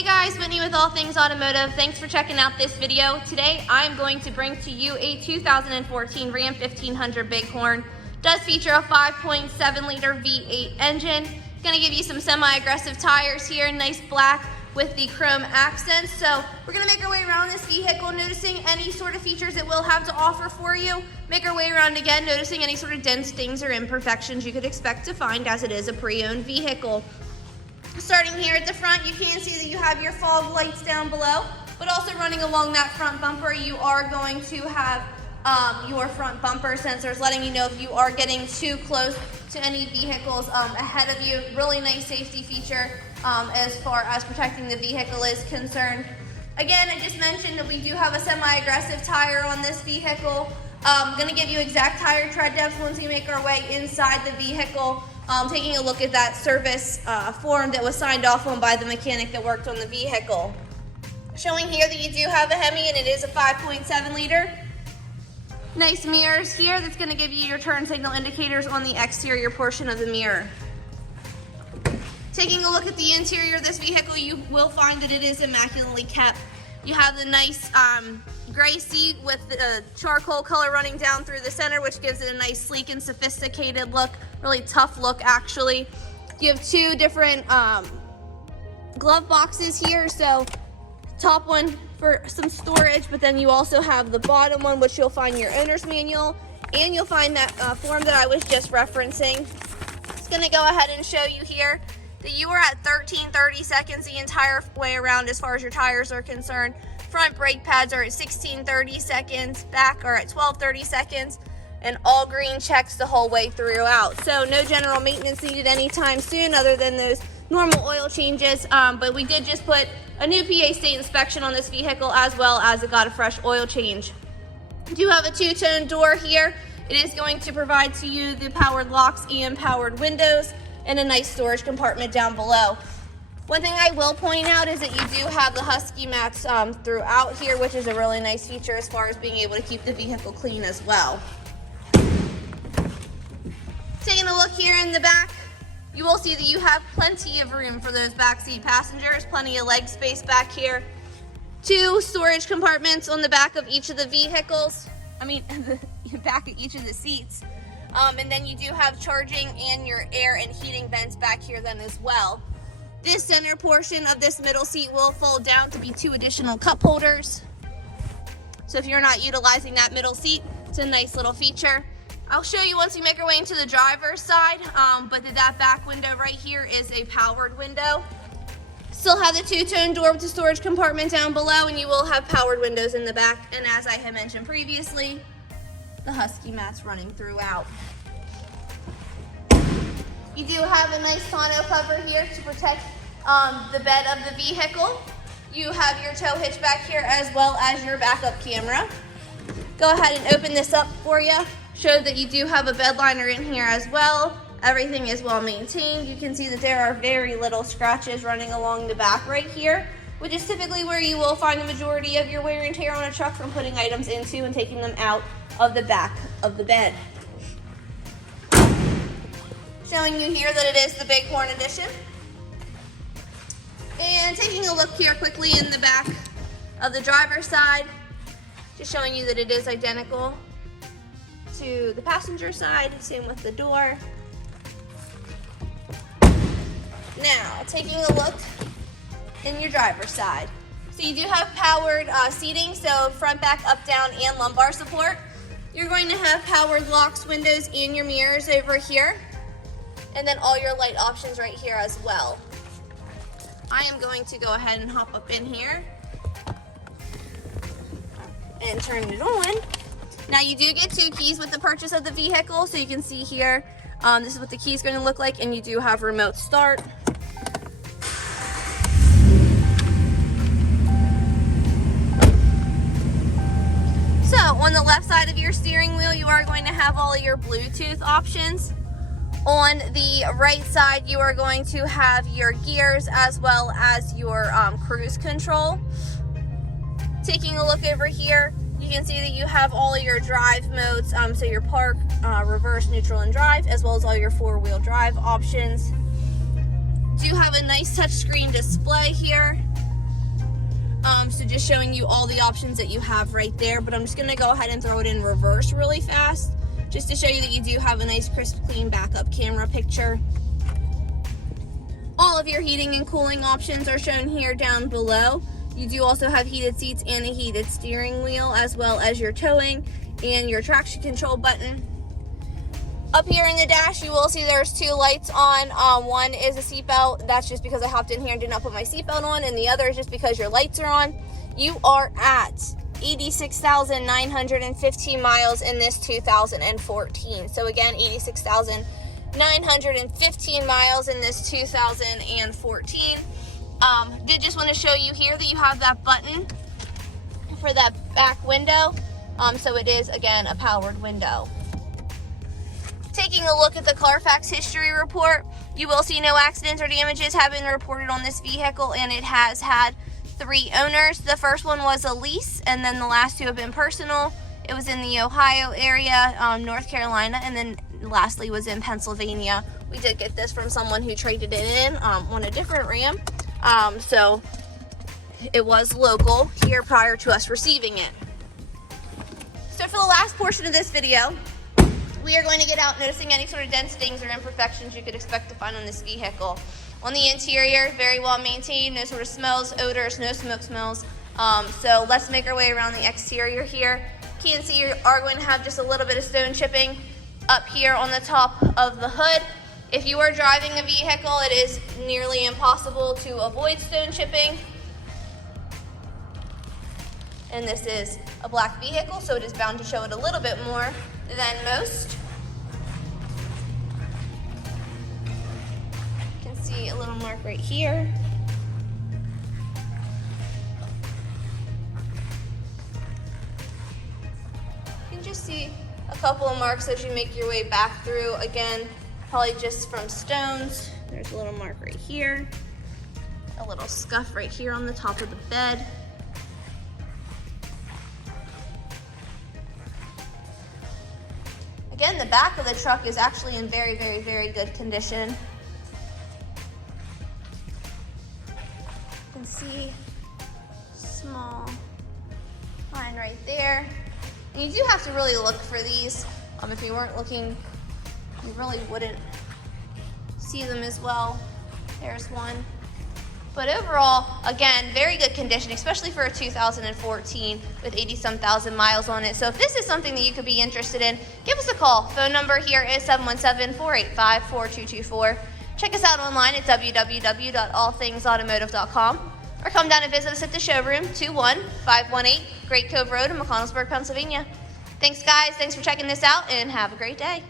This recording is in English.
Hey guys, Whitney with All Things Automotive. Thanks for checking out this video. Today I'm going to bring to you a 2014 Ram 1500 Bighorn. Does feature a 5.7 liter V8 engine. Going to give you some semi-aggressive tires here, nice black with the chrome accents. So we're going to make our way around this vehicle, noticing any sort of features it will have to offer for you. Make our way around again, noticing any sort of dents, dings, or imperfections you could expect to find, as it is a pre-owned vehicle. Starting here at the front, you can see that you have your fog lights down below, but also running along that front bumper, you are going to have your front bumper sensors letting you know if you are getting too close to any vehicles ahead of you. Really nice safety feature as far as protecting the vehicle is concerned. Again, I just mentioned that we do have a semi-aggressive tire on this vehicle. I'm going to give you exact tire tread depths once we make our way inside the vehicle. Taking a look at that service form that was signed off on by the mechanic that worked on the vehicle. Showing here that you do have a Hemi and it is a 5.7 liter. Nice mirrors here. That's going to give you your turn signal indicators on the exterior portion of the mirror. Taking a look at the interior of this vehicle, you will find that it is immaculately kept. You have the nice gray seat with the charcoal color running down through the center, which gives it a nice sleek and sophisticated look, really tough look actually. You have two different glove boxes here, so top one for some storage, but then you also have the bottom one, which you'll find your owner's manual, and you'll find that form that I was just referencing. It's going to go ahead and show you here that you are at 13:30 seconds the entire way around as far as your tires are concerned. Front brake pads are at 16:30 seconds, back are at 12:30 seconds, and all green checks the whole way throughout. So no general maintenance needed anytime soon other than those normal oil changes, but we did just put a new PA state inspection on this vehicle, as well as it got a fresh oil change. You do have a two-tone door here. It is going to provide to you the powered locks and powered windows, and a nice storage compartment down below. One thing I will point out is that you do have the Husky mats throughout here, which is a really nice feature as far as being able to keep the vehicle clean as well. Taking a look here in the back, you will see that you have plenty of room for those backseat passengers, plenty of leg space back here. Two storage compartments on the back of each of the vehicles, the back of each of the seats. And then you do have charging and your air and heating vents back here then as well. This center portion of this middle seat will fold down to be two additional cup holders. So if you're not utilizing that middle seat, it's a nice little feature. I'll show you once we make our way into the driver's side, but that back window right here is a powered window. Still have the two-tone door with the storage compartment down below, and you will have powered windows in the back. And as I had mentioned previously, the Husky mats running throughout. You do have a nice tonneau cover here to protect the bed of the vehicle. You have your tow hitch back here as well as your backup camera. Go ahead and open this up for you. Show that you do have a bed liner in here as well. Everything is well maintained. You can see that there are very little scratches running along the back right here, which is typically where you will find the majority of your wear and tear on a truck from putting items into and taking them out of the back of the bed. Showing you here that it is the Bighorn edition. And taking a look here quickly in the back of the driver's side, just showing you that it is identical to the passenger side, same with the door. Now, taking a look in your driver's side. So you do have powered seating, so front, back, up, down, and lumbar support. You're going to have powered locks, windows, and your mirrors over here. And then all your light options right here as well. I am going to go ahead and hop up in here and turn it on. Now you do get two keys with the purchase of the vehicle, so you can see here, this is what the key is going to look like, and you do have remote start. So on the left side of your steering wheel, you are going to have all of your Bluetooth options. On the right side, you are going to have your gears as well as your cruise control. Taking a look over here, you can see that you have all of your drive modes, so your park, reverse, neutral, and drive, as well as all your four-wheel drive options. Do have a nice touchscreen display here. So just showing you all the options that you have right there, but I'm just gonna go ahead and throw it in reverse really fast, just to show you that you do have a nice crisp, clean backup camera picture. All of your heating and cooling options are shown here down below. You do also have heated seats and a heated steering wheel, as well as your towing and your traction control button. Up here in the dash, you will see there's two lights on. One is a seatbelt. That's just because I hopped in here and did not put my seatbelt on, and the other is just because your lights are on. You are at 86,915 miles in this 2014. So again, 86,915 miles in this 2014. Did just want to show you here that you have that button for that back window. So it is, again, a powered window. Taking a look at the CARFAX history report, you will see no accidents or damages have been reported on this vehicle, and it has had 3 owners. The first one was a lease, and then the last 2 have been personal. It was in the Ohio area, North Carolina, and then lastly was in Pennsylvania. We did get this from someone who traded it in on a different Ram. So it was local here prior to us receiving it. So for the last portion of this video, we are going to get out noticing any sort of dents, dings, or imperfections you could expect to find on this vehicle. On the interior, very well maintained, no sort of smells, odors, no smoke smells. So let's make our way around the exterior here. You can see you are going to have just a little bit of stone chipping up here on the top of the hood. If you are driving a vehicle, it is nearly impossible to avoid stone chipping. And this is a black vehicle, so it is bound to show it a little bit more than most. You can see a little mark right here. You can just see a couple of marks as you make your way back through. Again, probably just from stones. There's a little mark right here. A little scuff right here on the top of the bed. Again, the back of the truck is actually in very, very, very good condition. You can see small line right there. And you do have to really look for these. If you weren't looking, you really wouldn't see them as well. There's one. But overall, again, very good condition, especially for a 2014 with 80-some thousand miles on it. So if this is something that you could be interested in, give us a call. Phone number here is 717-485-4224. Check us out online at www.allthingsautomotive.com, or come down and visit us at the showroom, 21518 Great Cove Road in McConnellsburg, Pennsylvania. Thanks, guys. Thanks for checking this out, and have a great day.